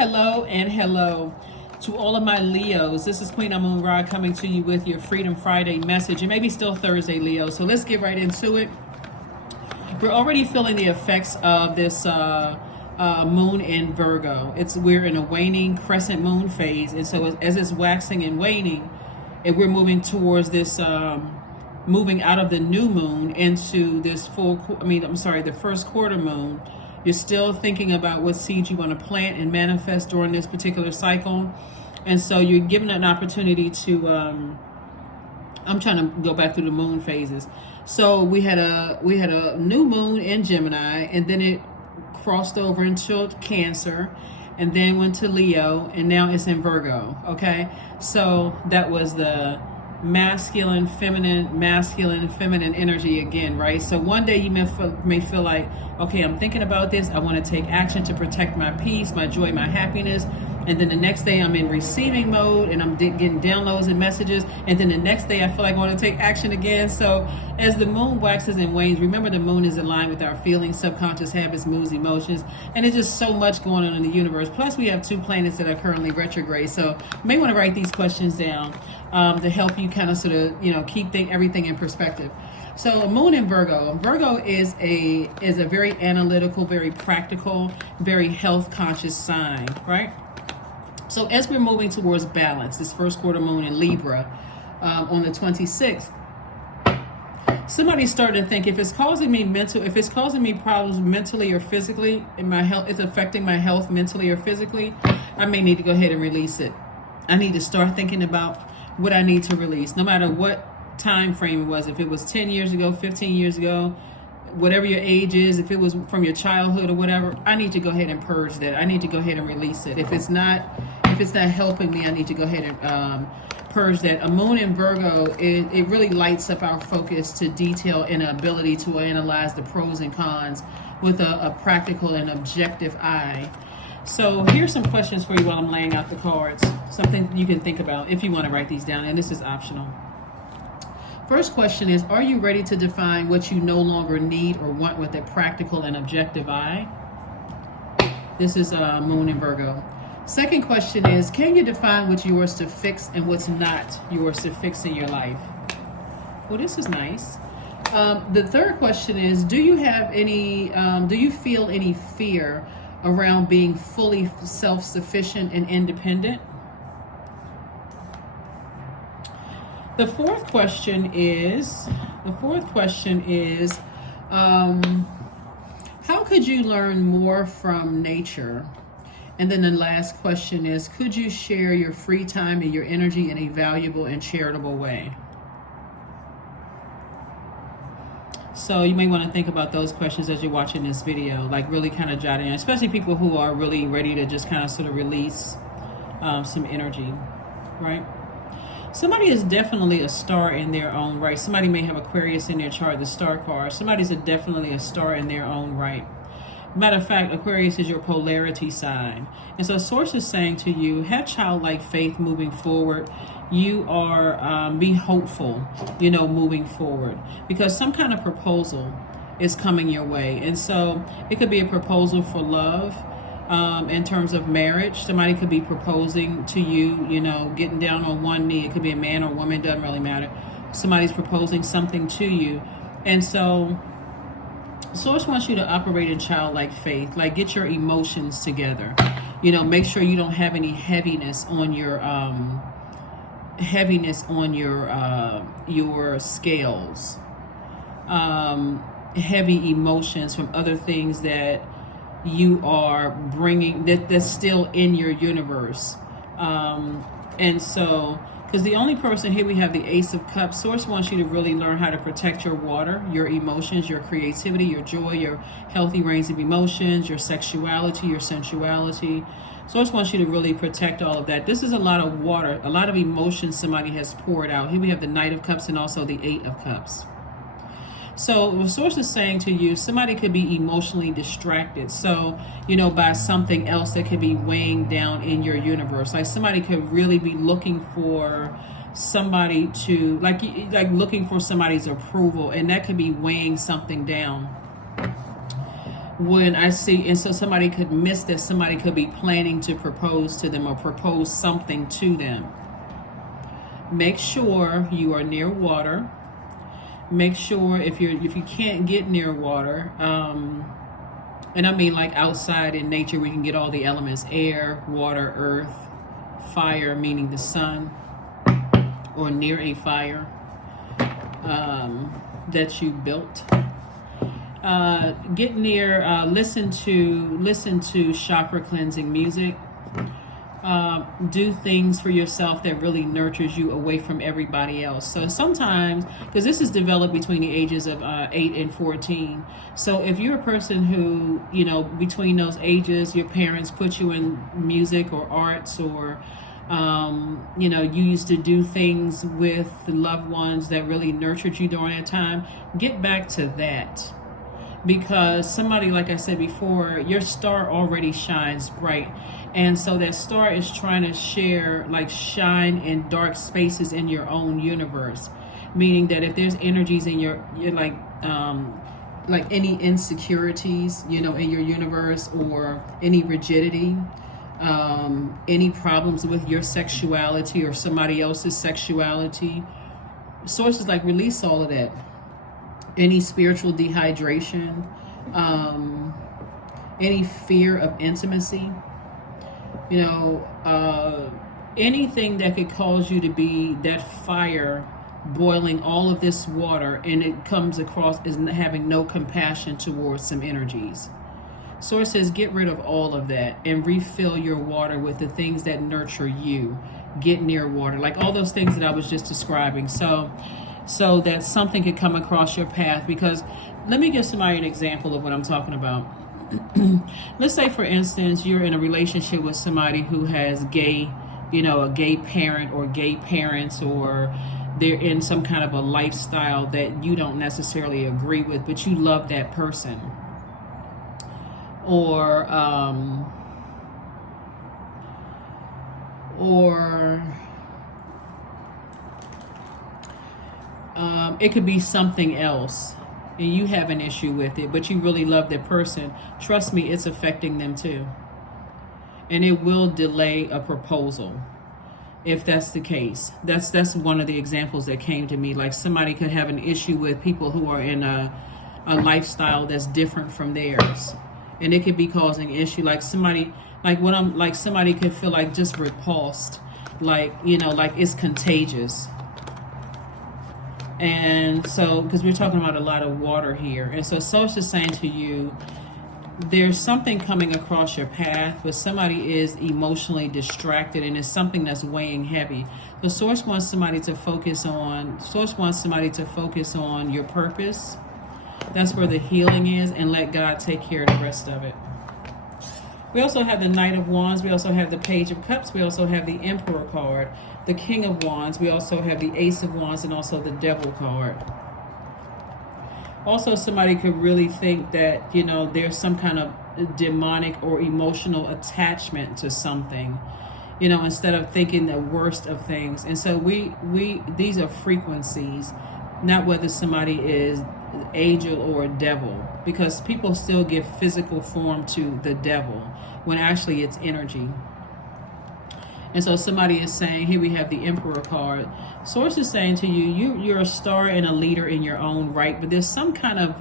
hello, and hello to all of my Leos. This is Queen Amun Ra coming to you with your Freedom Friday message. It may be still Thursday, Leo, so let's get right into it. We're already feeling the effects of this moon in Virgo. We're in a waning crescent moon phase, and so as it's waxing and waning, and we're moving towards this moving out of the new moon into this the first quarter moon. You're still thinking about what seeds you want to plant and manifest during this particular cycle. And so you're given an opportunity to, I'm trying to go back through the moon phases. So we had a new moon in Gemini, and then it crossed over into Cancer, and then went to Leo, and now it's in Virgo. Okay. So that was the masculine, feminine energy again, right? So one day you may feel like, okay, I'm thinking about this. I want to take action to protect my peace, my joy, my happiness. And then the next day I'm in receiving mode and I'm getting downloads and messages. And then the next day I feel like I want to take action again. So as the moon waxes and wanes, remember the moon is aligned with our feelings, subconscious habits, moods, emotions. And it's just so much going on in the universe. Plus we have 2 planets that are currently retrograde. So you may want to write these questions down to help you kind of sort of, keep everything in perspective. So moon in Virgo. Virgo is a very analytical, very practical, very health conscious sign, right? So as we're moving towards balance, this first quarter moon in Libra on the 26th, somebody's starting to think, if it's causing me problems mentally or physically in my health, it's affecting my health mentally or physically, I may need to go ahead and release it. I need to start thinking about what I need to release, no matter what time frame it was. If it was 10 years ago, 15 years ago, whatever your age is, if it was from your childhood or whatever, I need to go ahead and purge that. I need to go ahead and release it. If it's not helping me, I need to go ahead and purge that. A moon in Virgo, it really lights up our focus to detail and ability to analyze the pros and cons with a practical and objective eye. So here's some questions for you while I'm laying out the cards. Something you can think about if you want to write these down, and this is optional. First question is, are you ready to define what you no longer need or want with a practical and objective eye? This is moon in Virgo. Second question is, can you define what's yours to fix and what's not yours to fix in your life? Well, this is nice. The third question is, do you feel any fear around being fully self-sufficient and independent? The fourth question is, how could you learn more from nature? And then the last question is, could you share your free time and your energy in a valuable and charitable way? So you may want to think about those questions as you're watching this video, like really kind of jotting in, especially people who are really ready to just kind of sort of release some energy, right? Somebody is definitely a star in their own right. Somebody may have Aquarius in their chart, the star card. Somebody's definitely a star in their own right. Matter of fact, Aquarius is your polarity sign. And so Source is saying to you, have childlike faith moving forward. You are, be hopeful, moving forward. Because some kind of proposal is coming your way. And so it could be a proposal for love. In terms of marriage, somebody could be proposing to you, getting down on one knee. It could be a man or woman, doesn't really matter. Somebody's proposing something to you. And so Source wants you to operate in childlike faith, like get your emotions together. Make sure you don't have any heaviness on your scales. Heavy emotions from other things that you are bringing that's still in your universe. And so, because the only person here, we have the Ace of Cups. Source wants you to really learn how to protect your water, your emotions, your creativity, your joy, your healthy range of emotions, your sexuality, your sensuality. Source wants you to really protect all of that. This is a lot of water, a lot of emotions somebody has poured out. Here we have the Knight of Cups and also the 8 of Cups. So what Source is saying to you, somebody could be emotionally distracted. So, by something else that could be weighing down in your universe. Like somebody could really be looking for somebody to, like looking for somebody's approval, and that could be weighing something down. when I see, and so somebody could miss that, somebody could be planning to propose to them or propose something to them. Make sure you are near water. Make sure if you can't get near water, and I mean like outside in nature, we can get all the elements: air, water, earth, fire, meaning the sun, or near a fire that you built. Get near, listen to chakra cleansing music. Do things for yourself that really nurtures you away from everybody else. So sometimes, because this is developed between the ages of 8 and 14. So if you're a person who, between those ages, your parents put you in music or arts, or you used to do things with the loved ones that really nurtured you during that time, get back to that. Because somebody, like I said before, your star already shines bright. And so that star is trying to shine in dark spaces in your own universe. Meaning that if there's energies in your like any insecurities, in your universe, or any rigidity, any problems with your sexuality or somebody else's sexuality, sources like release all of that. Any spiritual dehydration, any fear of intimacy, anything that could cause you to be that fire boiling all of this water, and it comes across as having no compassion towards some energies. Source says get rid of all of that and refill your water with the things that nurture you. Get near water, like all those things that I was just describing. So that something could come across your path. Because let me give somebody an example of what I'm talking about. Let's say, for instance, you're in a relationship with somebody who has a gay parent or gay parents, or they're in some kind of a lifestyle that you don't necessarily agree with, but you love that person. Or it could be something else, and you have an issue with it, but you really love that person. Trust me, it's affecting them too. And it will delay a proposal if that's the case. That's one of the examples that came to me. Like somebody could have an issue with people who are in a lifestyle that's different from theirs. And it could be causing issue. Like somebody, somebody could feel like just repulsed, like it's contagious. And so, because we're talking about a lot of water here. And so Source is saying to you, there's something coming across your path, but somebody is emotionally distracted, and it's something that's weighing heavy. The Source wants somebody to focus on your purpose. That's where the healing is, and let God take care of the rest of it. We also have the Knight of Wands. We also have the Page of Cups. We also have the Emperor card, the King of Wands. We also have the Ace of Wands, and also the Devil card. Also, somebody could really think that, there's some kind of demonic or emotional attachment to something, instead of thinking the worst of things. And so these are frequencies, not whether somebody is angel or devil, because people still give physical form to the devil when actually it's energy. And so somebody is saying, here we have the Emperor card. Source is saying to you, you're a star and a leader in your own right, but there's some kind of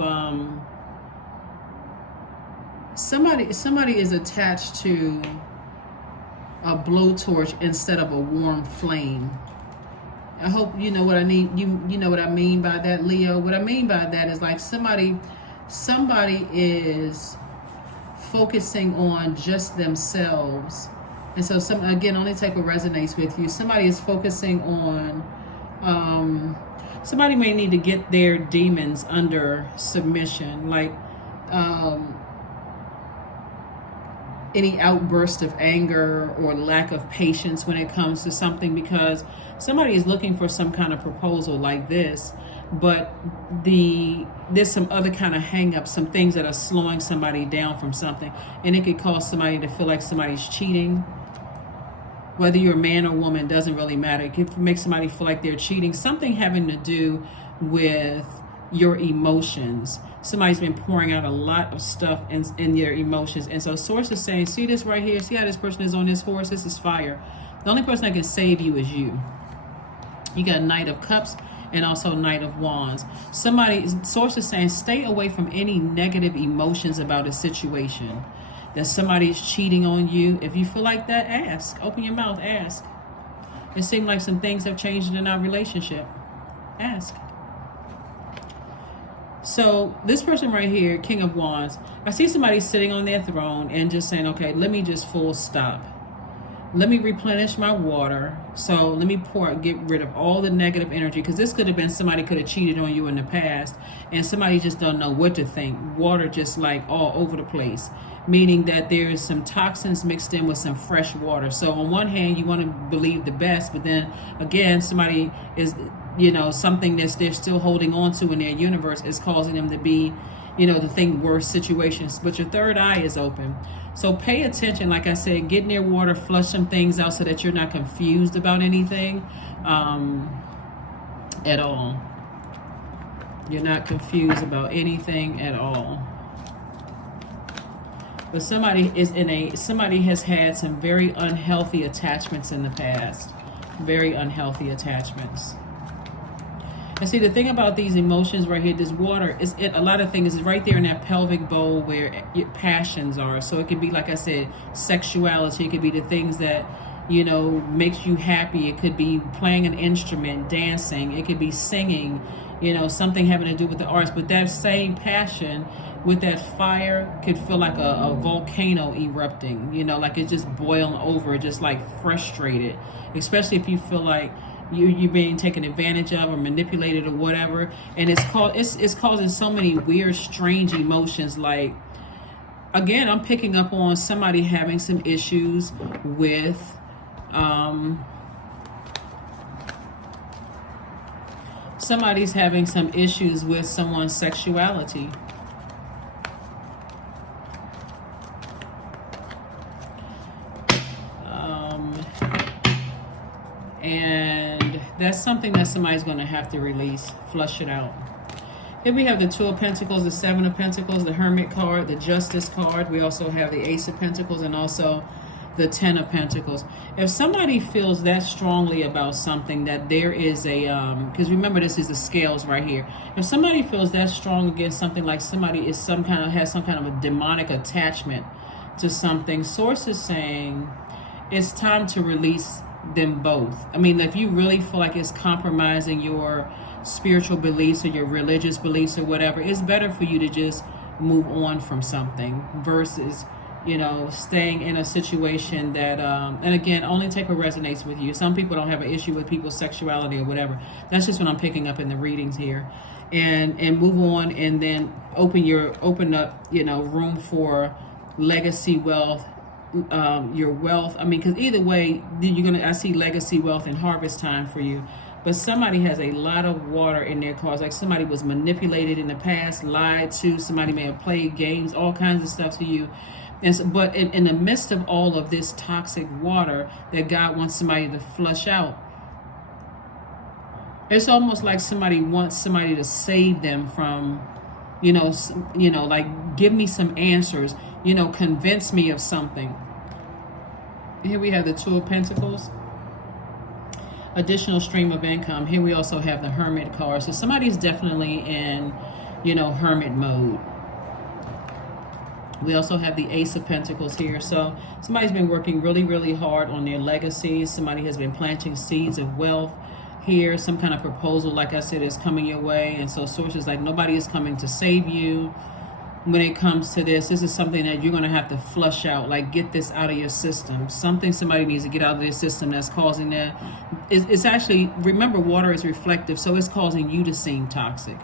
somebody is attached to a blowtorch instead of a warm flame. I hope you know what I mean. You know what I mean by that, Leo. What I mean by that is like somebody is focusing on just themselves. And so only take what resonates with you. Somebody is focusing on, somebody may need to get their demons under submission, like any outburst of anger or lack of patience when it comes to something, because somebody is looking for some kind of proposal like this, but there's some other kind of hang-ups, some things that are slowing somebody down from something, and it could cause somebody to feel like somebody's cheating. Whether you're a man or woman, doesn't really matter. It can make somebody feel like they're cheating. Something having to do with your emotions. Somebody's been pouring out a lot of stuff in their emotions. And so source is saying, see this right here? See how this person is on this horse? This is fire. The only person that can save you is you. You got Knight of Cups and also Knight of Wands. Source is saying, stay away from any negative emotions about a situation. That somebody's cheating on you. If you feel like that, ask. Open your mouth, ask. It seems like some things have changed in our relationship. Ask. So this person right here, King of Wands, I see somebody sitting on their throne and just saying, okay, let me just full stop. Let me replenish my water. So let me get rid of all the negative energy, because this could have been somebody could have cheated on you in the past and somebody just don't know what to think. Water just like all over the place, meaning that there is some toxins mixed in with some fresh water. So on one hand, you want to believe the best, but then again, somebody is, something that they're still holding on to in their universe is causing them to be, to think worse situations. But your third eye is open. So pay attention. Like I said, get near water, flush some things out so that you're not confused about anything at all. You're not confused about anything at all. But somebody has had some very unhealthy attachments in the past. Very unhealthy attachments. And see, the thing about these emotions right here, this water, a lot of things is right there in that pelvic bowl where your passions are. So it could be, like I said, sexuality. It could be the things that, makes you happy. It could be playing an instrument, dancing. It could be singing, something having to do with the arts. But that same passion with that fire could feel like a volcano erupting, like it's just boiling over, just like frustrated, especially if you feel like you're being taken advantage of or manipulated or whatever. And it's causing so many weird, strange emotions. Like, again, I'm picking up on somebody having some issues with somebody's having some issues with someone's sexuality. And that's something that somebody's going to have to release, flush it out. Here we have the Two of Pentacles, the Seven of Pentacles, the Hermit card, the Justice card. We also have the Ace of Pentacles and also the Ten of Pentacles. If somebody feels that strongly about something, that there is a, because remember this is the scales right here. If somebody feels that strong against something, like somebody has some kind of a demonic attachment to something, Source is saying it's time to release them both. I mean, if you really feel like it's compromising your spiritual beliefs or your religious beliefs or whatever, it's better for you to just move on from something versus, staying in a situation that, and again, only take what resonates with you. Some people don't have an issue with people's sexuality or whatever. That's just what I'm picking up in the readings here. And move on, and then open up, room for legacy wealth, your wealth. I mean, because either way, I see legacy wealth and harvest time for you. But somebody has a lot of water in their cards. Like somebody was manipulated in the past, lied to, somebody may have played games, all kinds of stuff to you. And so, but in the midst of all of this toxic water that God wants somebody to flush out, it's almost like somebody wants somebody to save them from, like give me some answers, convince me of something. Here we have the Two of Pentacles, additional stream of income. Here we also have the Hermit card. So somebody's definitely in, hermit mode. We also have the Ace of Pentacles here. So somebody's been working really, really hard on their legacies. Somebody has been planting seeds of wealth. Here, some kind of proposal, like I said, is coming your way. And so Source is like, nobody is coming to save you. When it comes to this is something that you're going to have to flush out, like get this out of your system. Somebody needs to get out of their system that's causing that. It's actually, remember, water is reflective, so it's causing you to seem toxic.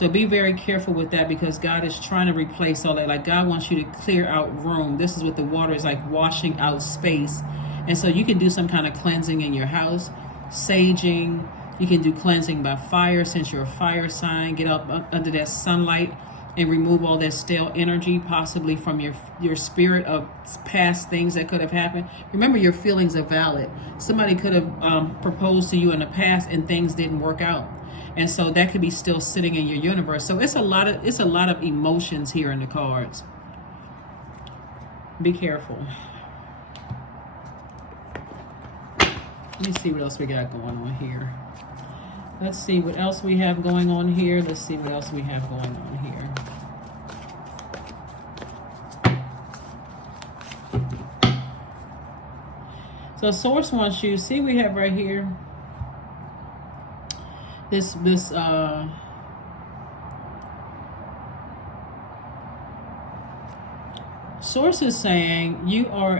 So be very careful with that, because God is trying to replace all that. Like God wants you to clear out room. This is what the water is like, washing out space. And so you can do some kind of cleansing in your house, saging. You can do cleansing by fire, since you're a fire sign. Get up under that sunlight and remove all that stale energy, possibly from your spirit of past things that could have happened. Remember, your feelings are valid. Somebody could have proposed to you in the past and things didn't work out. And so that could be still sitting in your universe. So it's a lot of emotions here in the cards. Be careful. Let me see what else we got going on here. Let's see what else we have going on here. Let's see what else we have going on here. So Source wants you, see we have right here, this Source is saying you are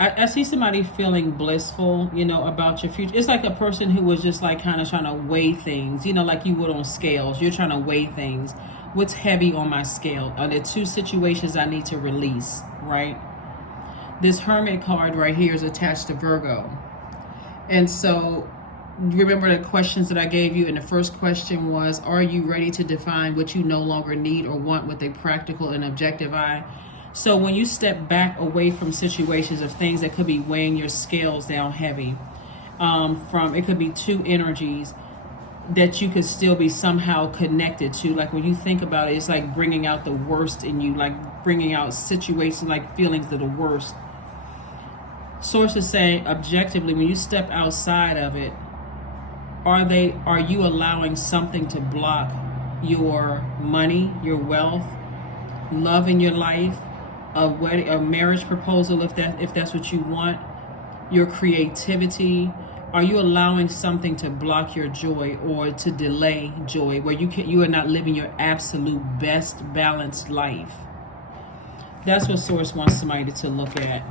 I see somebody feeling blissful, you know, about your future. It's like a person who was just like kind of trying to weigh things, you know, like you would on scales. You're trying to weigh things. What's heavy on my scale? Are there two situations I need to release, right? This Hermit card right here is attached to Virgo. And so you remember the questions that I gave you? And the first question was, are you ready to define what you no longer need or want with a practical and objective eye? So when you step back away from situations of things that could be weighing your scales down heavy, it could be two energies that you could still be somehow connected to. Like when you think about it, it's like bringing out the worst in you, like bringing out situations, like feelings that are worst. Source is saying objectively, when you step outside of it, are you allowing something to block your money, your wealth, love in your life, a marriage proposal if that's what you want, your creativity? Are you allowing something to block your joy or to delay joy, where you are not living your absolute best balanced life? That's what Source wants somebody to look at.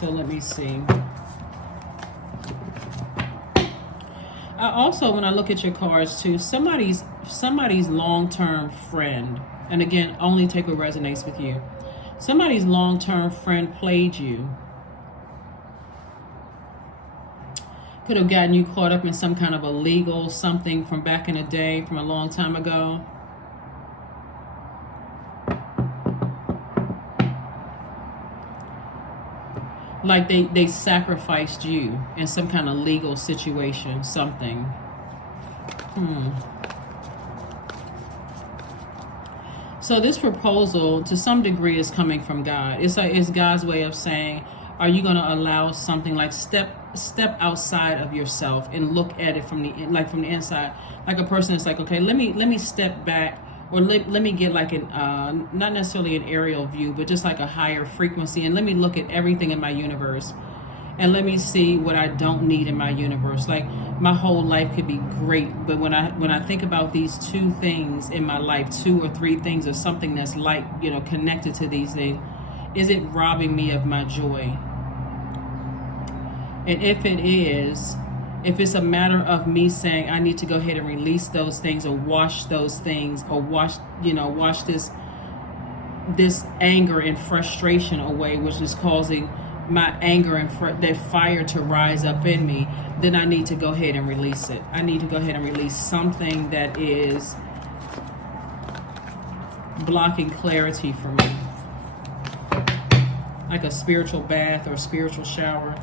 So let me see. I also, when I look at your cards too, somebody's long-term friend, and again, only take what resonates with you. Somebody's long-term friend played you. Could have gotten you caught up in some kind of a legal something from back in the day, from a long time ago. Like they sacrificed you in some kind of legal situation, something. So this proposal, to some degree, is coming from God. It's God's way of saying, are you going to allow something like step outside of yourself and look at it from the inside? Like a person is like, okay, let me step back, or let me get like an not necessarily an aerial view, but just like a higher frequency, and let me look at everything in my universe, and let me see what I don't need in my universe. Like my whole life could be great, but when I think about these two things in my life, 2 or 3 things, or something that's like, you know, connected to these things, is it robbing me of my joy? And if it is, if it's a matter of me saying I need to go ahead and release those things, or wash those things, or wash this anger and frustration away, which is causing my anger and that fire to rise up in me, then I need to go ahead and release it. I need to go ahead and release something that is blocking clarity for me. Like a spiritual bath or spiritual shower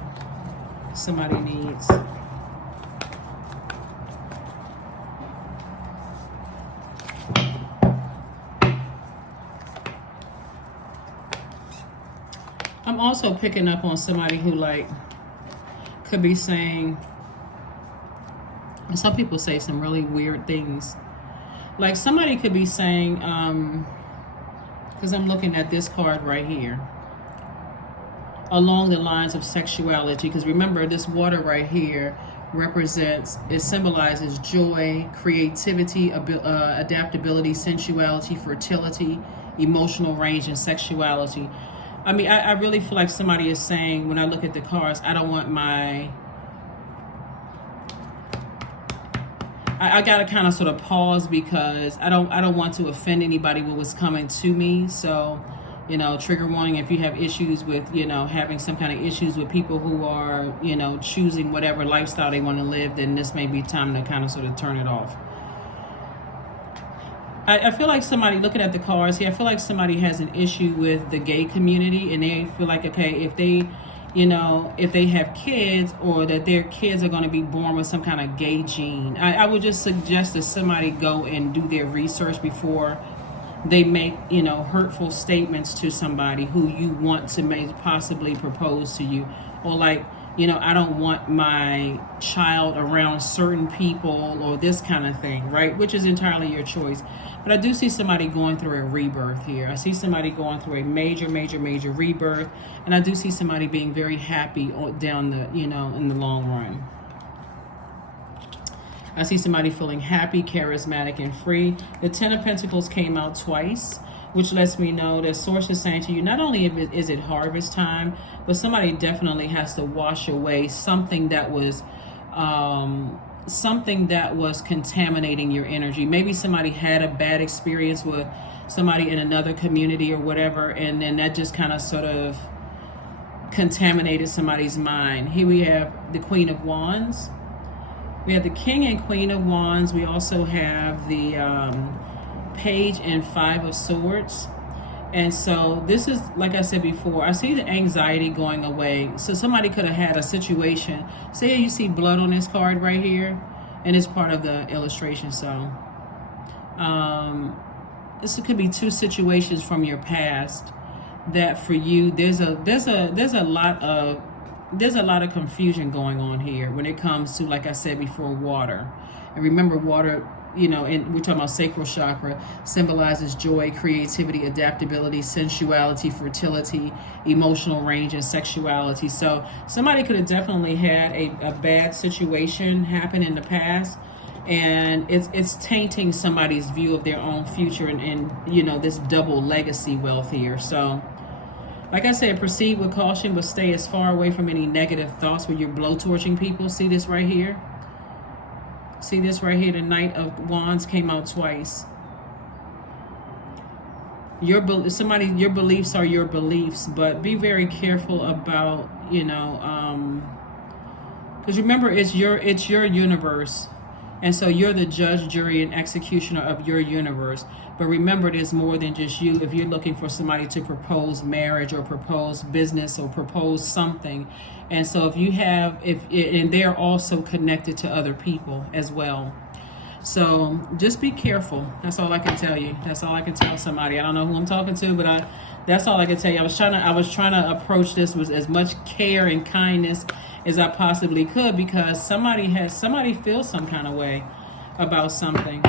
somebody needs. I'm also picking up on somebody who like could be saying, and some people say some really weird things. Like somebody could be saying, because I'm looking at this card right here, along the lines of sexuality, because remember this water right here it symbolizes joy, creativity, adaptability, sensuality, fertility, emotional range, and sexuality. I mean, I really feel like somebody is saying, when I look at the cards, I don't want I gotta kind of sort of pause, because I don't want to offend anybody with what's coming to me. So, you know, trigger warning if you have issues with, you know, having some kind of issues with people who are, you know, choosing whatever lifestyle they want to live, then this may be time to kind of sort of turn it off. I feel like somebody, looking at the cards here, I feel like somebody has an issue with the gay community, and they feel like, okay, you know, if they have kids or that their kids are going to be born with some kind of gay gene. I would just suggest that somebody go and do their research before they make, you know, hurtful statements to somebody who you want to possibly propose to you. Or like, you know, I don't want my child around certain people or this kind of thing, right? Which is entirely your choice. But I do see somebody going through a rebirth here. I see somebody going through a major rebirth. And I do see somebody being very happy down the, you know, in the long run. I see somebody feeling happy, charismatic, and free. The Ten of Pentacles came out twice, which lets me know that Source is saying to you, not only is it harvest time, but somebody definitely has to wash away something that was contaminating your energy. Maybe somebody had a bad experience with somebody in another community or whatever, and then that just kind of sort of contaminated somebody's mind. Here we have the Queen of Wands. We have the King and Queen of Wands. We also have the Page and Five of Swords. And so this is, like I said before, I see the anxiety going away. So somebody could have had a situation. Say you see blood on this card right here, and it's part of the illustration. So this could be two situations from your past that for you there's a lot of confusion going on here when it comes to, like I said before, water. And remember, water, you know, and we're talking about sacral chakra, symbolizes joy, creativity, adaptability, sensuality, fertility, emotional range, and sexuality. So somebody could have definitely had a bad situation happen in the past, and it's tainting somebody's view of their own future and you know, this double legacy wealth here. So like I said, proceed with caution, but stay as far away from any negative thoughts when you're blowtorching people. See this right here? See this right here? The Knight of Wands came out twice. Your beliefs are your beliefs, but be very careful about, you know, because remember, it's your universe. And so you're the judge, jury, and executioner of your universe. But remember, there's more than just you. If you're looking for somebody to propose marriage or propose business or propose something. And so if you have, and they're also connected to other people as well. So just be careful. That's all I can tell you. That's all I can tell somebody. I don't know who I'm talking to, but that's all I can tell you. I was trying to approach this with as much care and kindness as I possibly could, because somebody feels some kind of way about something.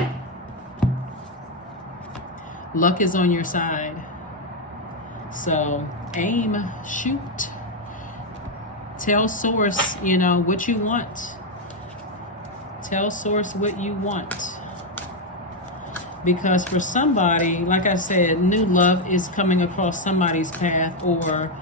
Luck is on your side. So aim, shoot. Tell Source, you know, what you want. Tell Source what you want. Because for somebody, like I said, new love is coming across somebody's path, or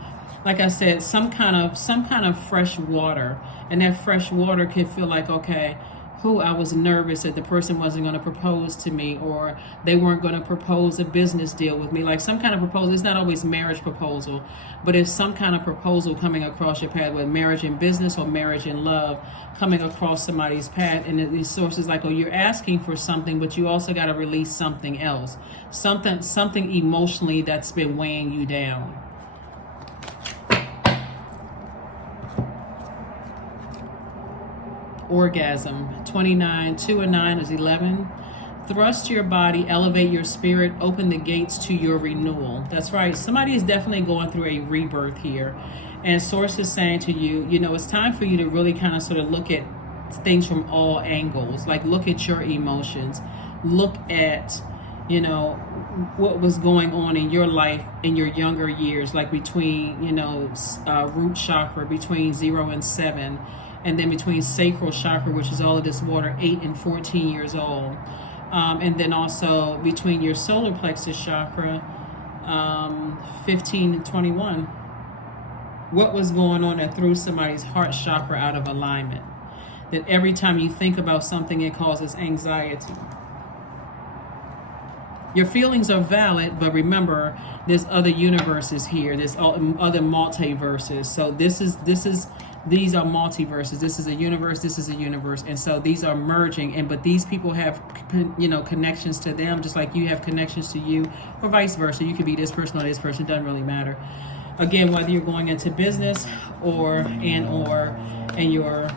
like I said, some kind of fresh water. And that fresh water could feel like, okay, I was nervous that the person wasn't going to propose to me, or they weren't going to propose a business deal with me. Like some kind of proposal. It's not always marriage proposal, but it's some kind of proposal coming across your path, with marriage in business or marriage in love coming across somebody's path. And these sources like, oh, you're asking for something, but you also got to release something else, something emotionally that's been weighing you down. Orgasm. 29, 2 and 9 is 11. Thrust your body, elevate your spirit, open the gates to your renewal. That's right. Somebody is definitely going through a rebirth here. And Source is saying to you, you know, it's time for you to really kind of sort of look at things from all angles. Like look at your emotions. Look at, you know, what was going on in your life in your younger years, like between, you know, root chakra, between 0 and 7. And then between sacral chakra, which is all of this water, 8 and 14 years old. And then also between your solar plexus chakra, 15 and 21. What was going on that threw somebody's heart chakra out of alignment? That every time you think about something, it causes anxiety. Your feelings are valid, but remember, there's other universes here. There's other multiverses. So these are multiverses. This is a universe. This is a universe. And so these are merging. But these people have, you know, connections to them, just like you have connections to you, or vice versa. You could be this person or this person. Doesn't really matter. Again, whether you're going into business or in your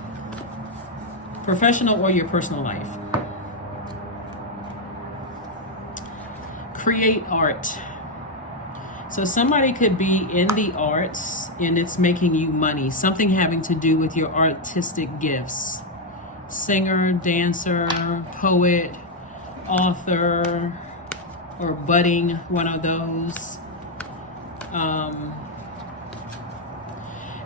professional or your personal life. Create art. So somebody could be in the arts and it's making you money. Something having to do with your artistic gifts. Singer, dancer, poet, author, or budding, one of those.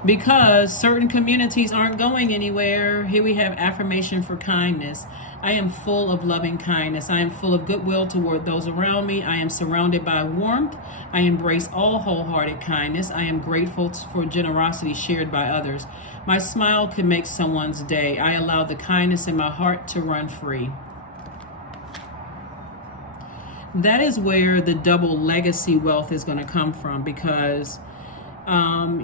Because certain communities aren't going anywhere. Here we have affirmation for kindness. I am full of loving kindness. I am full of goodwill toward those around me. I am surrounded by warmth. I embrace all wholehearted kindness. I am grateful for generosity shared by others. My smile can make someone's day. I allow the kindness in my heart to run free. That is where the double legacy wealth is going to come from, because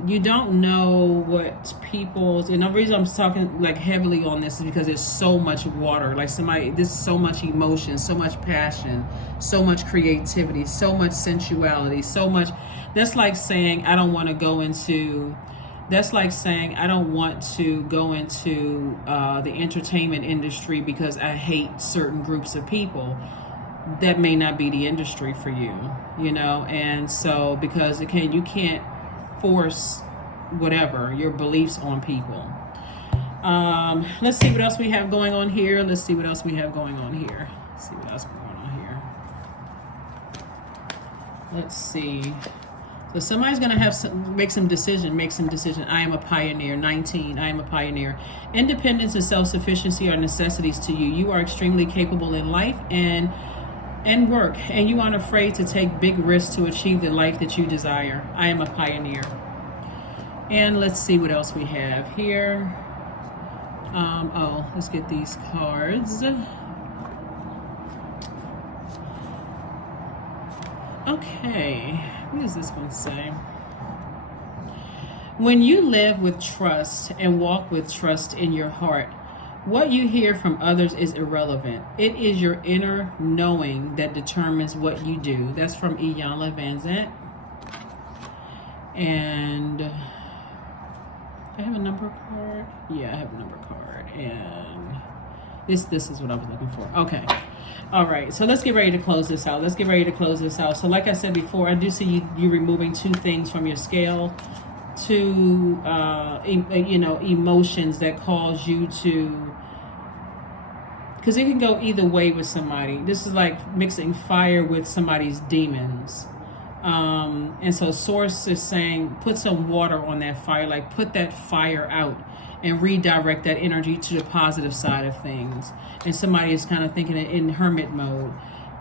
you don't know what people's, and the reason I'm talking like heavily on this is because there's so much water, like there's so much emotion, so much passion, so much creativity, so much sensuality, so much. That's like saying I don't want to go into the entertainment industry because I hate certain groups of people. That may not be the industry for you, you know. And so, because again, you can't force whatever your beliefs on people. Let's see what else we have going on here. Let's see what else we have going on here. Let's see. So somebody's going to make some decision. I am a pioneer. 19. I am a pioneer. Independence and self-sufficiency are necessities to you. You are extremely capable in life and work, and you aren't afraid to take big risks to achieve the life that you desire. I am a pioneer. And let's see what else we have here. Let's get these cards. Okay, what does this one say? When you live with trust and walk with trust in your heart, what you hear from others is irrelevant. It is your inner knowing that determines what you do. That's from Iyanla Vanzant. And I have a number card. Yeah, I have a number card. And this is what I was looking for. Okay. All right. So let's get ready to close this out. So like I said before, I do see you removing 2 things from your scale. 2 emotions that cause you to, because it can go either way with somebody. This is like mixing fire with somebody's demons. And so Source is saying, put some water on that fire, like put that fire out and redirect that energy to the positive side of things. And somebody is kind of thinking in hermit mode.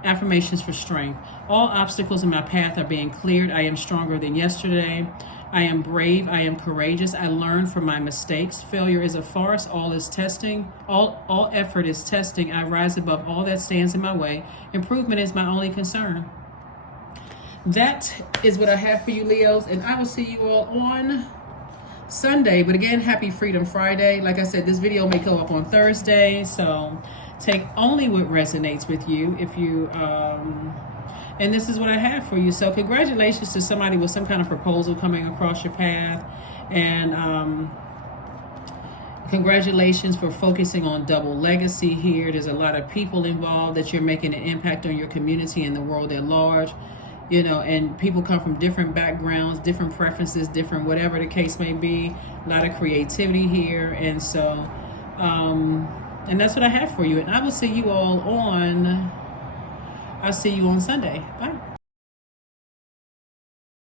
Affirmations for strength. All obstacles in my path are being cleared. I am stronger than yesterday. I am brave. I am courageous. I learn from my mistakes. Failure is a farce. All is testing. All effort is testing. I rise above all that stands in my way. Improvement is my only concern. That is what I have for you, Leos, and I will see you all on Sunday. But again, happy Freedom Friday. Like I said, this video may go up on Thursday, so take only what resonates with you. If you and this is what I have for you. So congratulations to somebody with some kind of proposal coming across your path, and congratulations for focusing on double legacy here. There's a lot of people involved that you're making an impact on your community and the world at large. You know, and people come from different backgrounds, different preferences, different whatever the case may be. A lot of creativity here. And so, and that's what I have for you. And I will see you all on Sunday. Bye.